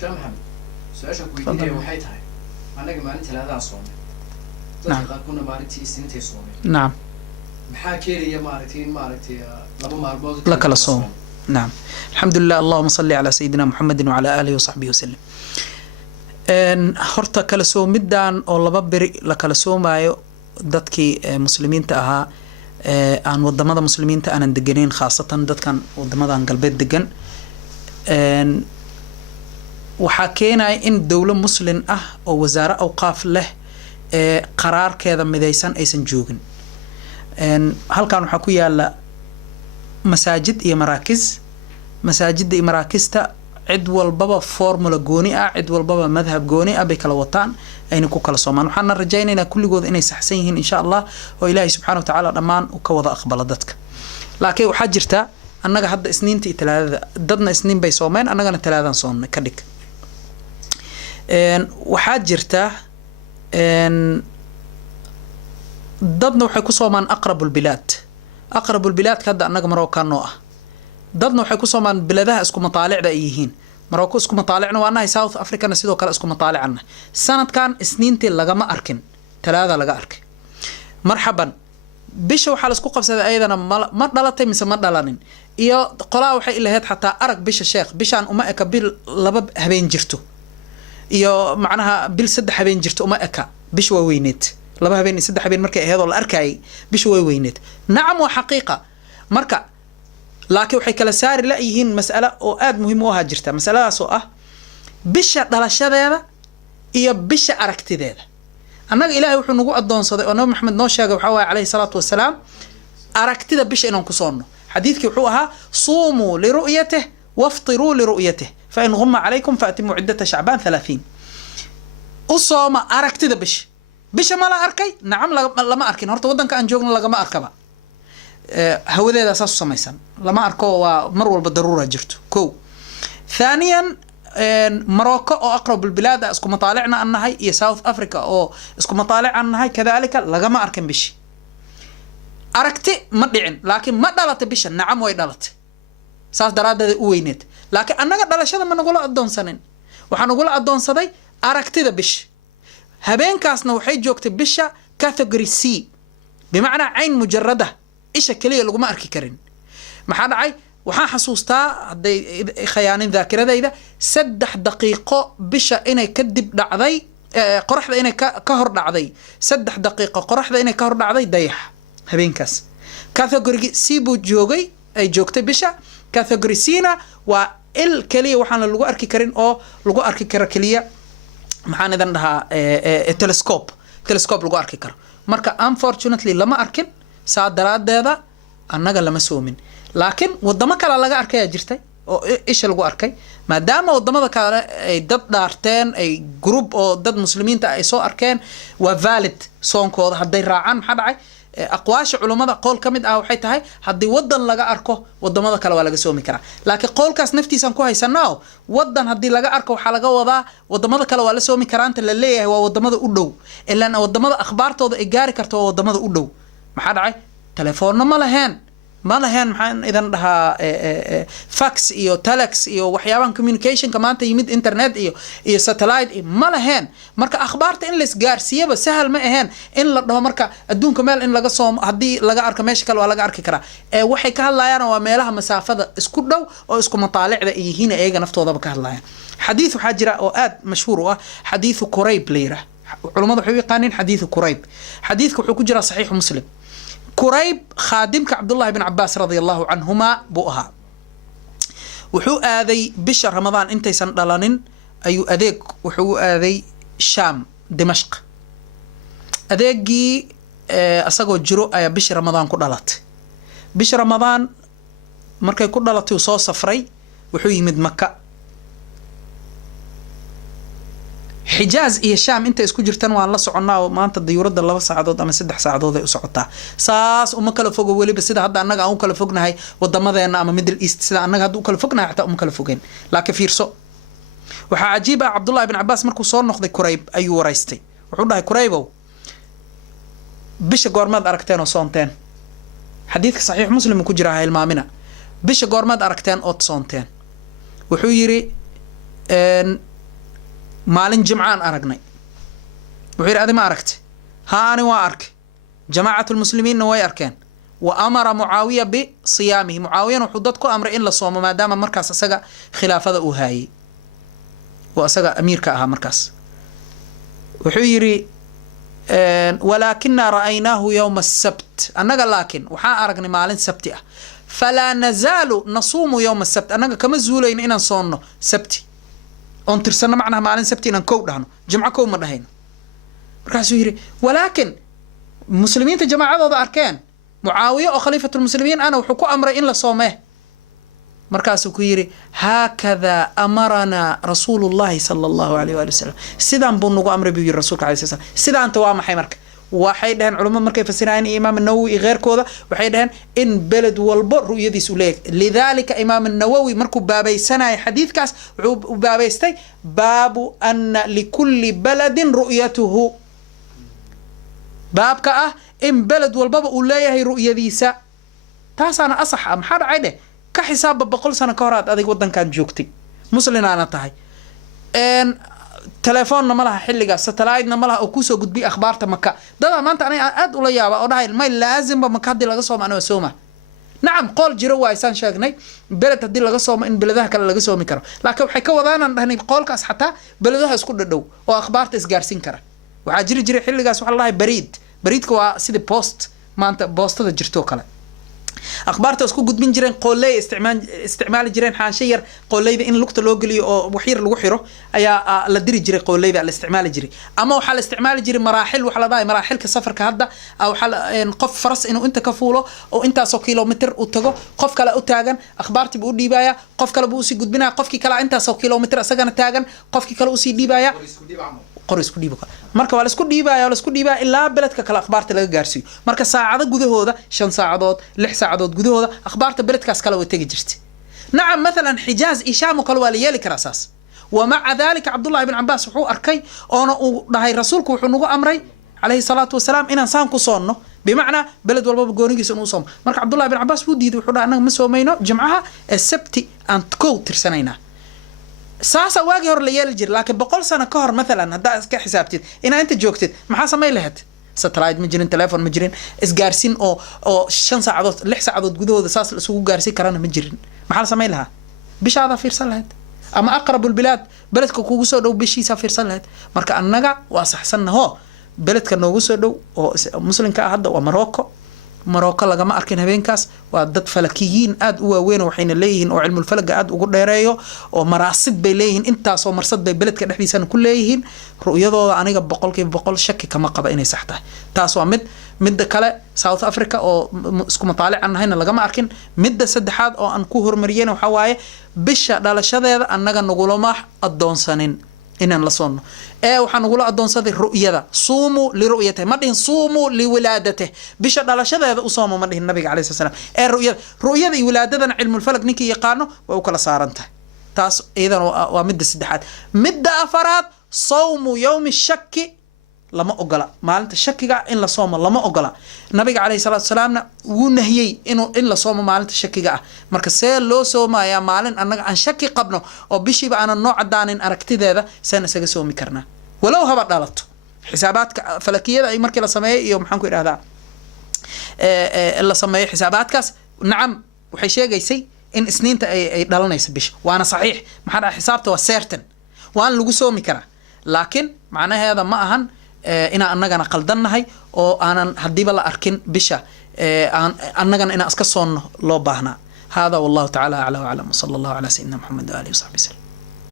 شو محمد سؤالك ويدي وحيتها أنا كمان ثلاثة صومي نعم كنا مارتي سنتين صومي نعم محاكيري يا مارتي لما مربوط لك الصوم نعم الحمد لله اللهم صل على سيدنا محمد وعلى آله وصحبه وسلم horta kala soomidaan oo laba beri la kala soomaayo dadkii muslimiinta ahaa aan wadamada muslimiinta aanan deganeyn khaasatan dadkan wadamadan galbeed degan waxaa keenaya in dowlo muslin ah oo wasaare awqaaf leh qaraarkeeda midaysan aysan joogin halkan waxaa ku yaala masaajid iyo maraakiz masaajidda iyo maraakista cid walbaba formula gooni ah cid walbaba madhab gooni ah bay kala wataan ayna ku kala soomaan waxaan rajaynaynaa kulligood inay saxsan yihiin insha Allah oo Ilaahay subhanahu wa ta'ala dhamaan uu ka wada aqbalo dadka laakiin waxaa jirta annaga hadda isniintii talaadada dadna isniin bay soomeen annagana talaadan soomnay ka dhig waxaa jirta dadna waxay ku soomaan aqrabul bilaad hadda annaga Marookaano ah dadna waxay ku soomaan biladaha isku mataalicda ay yihiin Maroko isku mataalicna waa nahay South Africa sidoo kale isku mataalicna sanadkan isniintii lagama arkin talaada laga arkay marhaban bisha waxa la isku qabsaday ayadana ma dhalatay mise ma dhalanin iyo qolaa waxay ilahayd xataa arag bisha sheekh bishaan uma eka bil laba habeen jirto iyo macnaha bil saddex habeen jirto uma eka bish waa weyneed laba habeen saddex habeen markay ahayd oo la arkay bish way weyneed nacam waa xaqiiqa marka laakiin waxay kala saari la yihiin mas'ala oo aad muhiim u ah jirta mas'aladaas oo ah bisha dhalashadeeda iyo bisha aragtideeda annaga Ilaahay wuxuu nagu adoonsaday oo Nabi Maxamed noo sheegay waxa way calayhi salaatu wasalaam aragtida bisha inaan ku soonno xadiidkii wuxuu ahaa suumu liru'yatihi waftiru liru'yatihi fa in ghumma alaykum fa'timu 'iddata sha'ban 30 usooma aragtida bisha ma la arkay nacam lama arkin horta wadanka aan joogno lagama arkaba hawadeeda asaas u samaysan lama arko waa mar walba daruura jirto ko thaniyan Morocco oo aqrabul bilaad isku mataalicna annahay iyo South Africa oo isku mataalic annahay kadalika lagama arkin bishi aragti ma dhicin laakiin ma dhalatay bisha nacam way dhalatay saas daraadeed u weyneed laakiin annaga dhalashada ma nagula adoonsanin waxaan nagula adoonsaday aragtida bisha habeenkaasna waxay joogtay bisha category C bimacnaa ayn mujarrada isha kaliya lagu ma arki karin maxaa dhacay waxaan xasuustaa haday khayaanin dhaakiradayda 3 daqiiqo bisha inay ka dib dhacday qoraxda inay ka hor dhacday 3 daqiiqo qoraxda inay ka hor dhacday dayax habeenkaas category C buu joogay ay joogtay bisha category C-na waa il kaliya waxaan lagu arki karin oo lagu arki karo kaliya maxaan idan dhahaa telescope lagu arki karo marka unfortunately lama arkin saa daraadeeda annaga lama soomin laakiin wadamo kale laga arkay jirtay oo isha lagu arkay maadaama wadamada kale ay dad dhaarteen ay group oo dad muslimiinta ay soo arkeen waa valid soonkooda haday raacaan maxaa dhacay aqwaasha culimada qool kamid ah waxay tahay hadii wadan laga arko wadamada kale waa laga soomi karaa laakiin qoolkaas naftiisan ku haysanaa wadan hadii laga arko waxa laga wadaa wadamada kale waa la soomi karaan inta la leeyahay waa wadamada u dhow ilaa wadamada akhbaartooda ay gaari karto waa wadamada u dhow maxaa dhacay telefoonna ma lahayn maxaan idan dhahaa fax iyo telex iyo waxyaabahan communicationka maanta yimid internet iyo satellite ma lahayn marka akhbaarta in la isgaarsiiyaba sahal ma ahayn in la dhaho marka adduunka meel in laga soo hadii laga arko meesha kale waa laga arki karaa waxay ka hadlayaan waa meelaha masaafada isku dhow oo isku mataalicda ay yihiin ayaga naftoodaba ka hadlayaan xadiis waxa jira oo aad mashhuur u ah xadiis Qurayb leeyra culimadu waxay yaqaaniin xadiis Qurayb xadiiska wuxuu ku jira saxiix muslim Qurayb khadimka Abdullah ibn Abbas radiyallahu anhuma buha wuxuu aaday bisha Ramadaan intaysan dhalanin ayuu adeeg wuxuu aaday Sham Dimashq adeegii asagoo jiro ayaa bisha Ramadaan ku dhalatay bisha Ramadaan markay ku dhalatay soo safray wuxuu yimid Makka Xijaaz iyo Sham inta isku jirtan waan la soconaa maanta diyuurada 2 saacadood ama 3 saacadood ay u socotaa saas uma kala fogo waliba sida hadda annaga aan u kala fognahay wadamadeena ama Middle East sida annaga hadda u kala fognahay xataa uma kala fogeen laakiin fiirso waxa cajiib ah Abdullah ibn Abbas markuu soo noqday Qurayb ayuu waraystay wuxuu dhahay Quraybow bisha goormaad aragteen oo soonteen xadiiska saxiix muslim ku jira hilmaamina bisha goormaad aragteen oo soonteen wuxuu yiri maalin jimcaan aragnay wuxuu yidhi adi ma aragtay haa ani waa arkay jamaacatu lmuslimiinna way arkeen wa amara mucaawiya bisiyaamihi mucaawiyana wuxuu dad ku amray in la soomo maadaama markaas isaga khilaafada uu haayey oo isaga amiirka ahaa markaas wuxuu yidhi walaakina ra'aynaahu yowma asabt annaga laakiin waxaan aragnay maalin sabti ah falaa nazaalu nasuumu yowma asabt annaga kama zuulayno inaan soonno sabti oon tirsanno macnaha maalin sabti inaan kow dhahno jimco kow ma dhahayno markaasuu yidhi walaakin muslimiinta jamaacadooda arkeen mucaawiya oo khaliifatulmuslimiin ana wuxuu ku amray in la soomee markaasuu ku yidhi haakadaa amaranaa rasuulu llahi sala allahu alayh waali wasalam sidaan buu nagu amray buu yidhi rasulka alay sl slam sidaanta waa maxay marka waxay dhaheen culamadu markay fasirayeen imaam nawowi iyo keyrkooda waxay dhaheen in beled walbo ru'yadiis uu leeyahay lidaalika imaam nawowi markuu baabaysanaya xadiidkaas wuxuu baabaystay baabu ana likulli baladin ru'yatuhu baabka ah in beled walbaba uu leeyahay ru'yadiisa taasaana asax ah maxaa dhacay dheh ka xisaabba 100 sano ka hor aad adig wadankan joogtay muslinaana tahay telefoonna ma laha xilligaas satellite-na ma laha oo kusoo gudbiya akhbaarta maka dadaa maanta aniga aad ula yaaba oo dhahay may laazimba maka haddii laga soomo aniga sooma nacam qool jiro waa isaan sheegnay beled haddii laga soomo in beladaha kale laga soomi karo laakiin waxay ka wadaanaan dhahnay qoolkaas xataa beladaha isku dhadhow oo akhbaarta isgaarsiin kara waxaa jiri jiray xilligaas waxa la dhahay bariidka waa sidii post maanta boostada jirto kale akhbaarta isku gudbin jireen qooley isticmaali jireen xaansho yar qooleyda in lugta loo geliyo oo wax yar lagu xiro ayaa la diri jiray qooleyda la isticmaali jiray ama waxaa la isticmaali jiray maraaxil waxa la dhahay maraaxilka safarka hadda waxaa qof faras inuu inta ka fuulo oo intaasoo kilomitir u tago qof kale u taagan akhbaartii buu u dhiibaya qof kale buu usii gudbinaya qofkii kale intaasoo kilomitir isagana taagan qofkii kale usii dhiibaya qor isku dhiibo marka waa la isku dhiibaya ilaa beledka kale akhbaarta laga gaarsiiyo marka saacado gudahooda 5 saacadood 6 saacadood gudahooda akhbaarta beledkaas kale way tagi jirtay nacam مثلا xijaaz ishaam kale waa la yeeli karaa saas ومع ذلك عبد الله بن عباس wuxuu arkay oo uu dhahay rasuulku wuxuu nagu amray عليه الصلاة والسلام inaan saan ku soonno بمعنى بلد walba goonigiisa inuu soomo marka عبد الله بن عباس wuu diiday wuxuu dhahay anaga ma soomayno jimcaha sabti aan kow tirsanayna saasa waagi hor la yeeli jir laakiin 100 sano ka hor مثلا hadda iska xisaabtid ina inta joogtid maxaa samay lahayd satellite ma jirin telefoon ma jirin isgaarsiin oo 5 saacadood 6 saacadood gudahooda saas la isugu gaarsiin karana ma jirin maxaa la samay lahaa bishaada fiirsan lahayd ama aqrabul bilad beledka kugu soo dhow bishiisa fiirsan lahayd marka annaga waa saxsannaho beledka noogu soo dhow oo muslimka ah hadda waa Morocco lagama arkin habeenkaas waa dad falakiyiin aad u waaweyn waxayna leeyihiin oo cilmul falaga aad ugu dheereeyo oo maraasid bay leeyihiin intaas oo marsad bay beledka dhexdiisa ku leeyihiin ru'yadooda aniga 100% shaki kama qaba inay sax tahay taas waa mid kale South Africa oo isku mataalic aan hayna lagama arkin midda saddexaad oo aan ku hormariyeen waxa waaye bisha dhalashadeeda annaga nagulama adoonsanin inaan la soonno waxaan ugu la adoonsaday ru'yada suumu li ru'yatihi ma dhihin suumu li wilaadatihi bisha dhalashadeeda u soomo ma dhihin nabiga calayhi salaam ru'yada iyo wilaadadana cilmul falag ninkii yaqaano waa u kala saaran tahay taas iidan waa midda saddexaad midda afaraad sawmu yawmi shakki lama ogola maalinta shakiga in la soomo lama ogola nabiga calayhi salaatu wasalaamna wuu nahiyey in la soomo maalinta shakiga ah marka see loo soomayaa maalin annaga aan shaki qabno oo bishiiba aanan noo cadaanin aragtideeda saan isaga soomi karnaa walow haba dhalato xisaabaadka falakiyada ay markii la sameeyay iyo maxaan ku idhahdaa la sameeyay xisaabaadkaas nacam waxay sheegaysay in isniinta ay dhalanayso bisha waana saxiix maxaa dhaca xisaabta waa certain waan lagu soomi karaa laakiin macnaheeda ma ahan inaan annagana qaldannahay oo aanan hadiiba la arkin bisha annagana inaan iska soonno loo baahnaa hada wallahu ta'ala a'la wa a'lam sallallahu ala sayyidina muhammad wa alihi wa sahbihi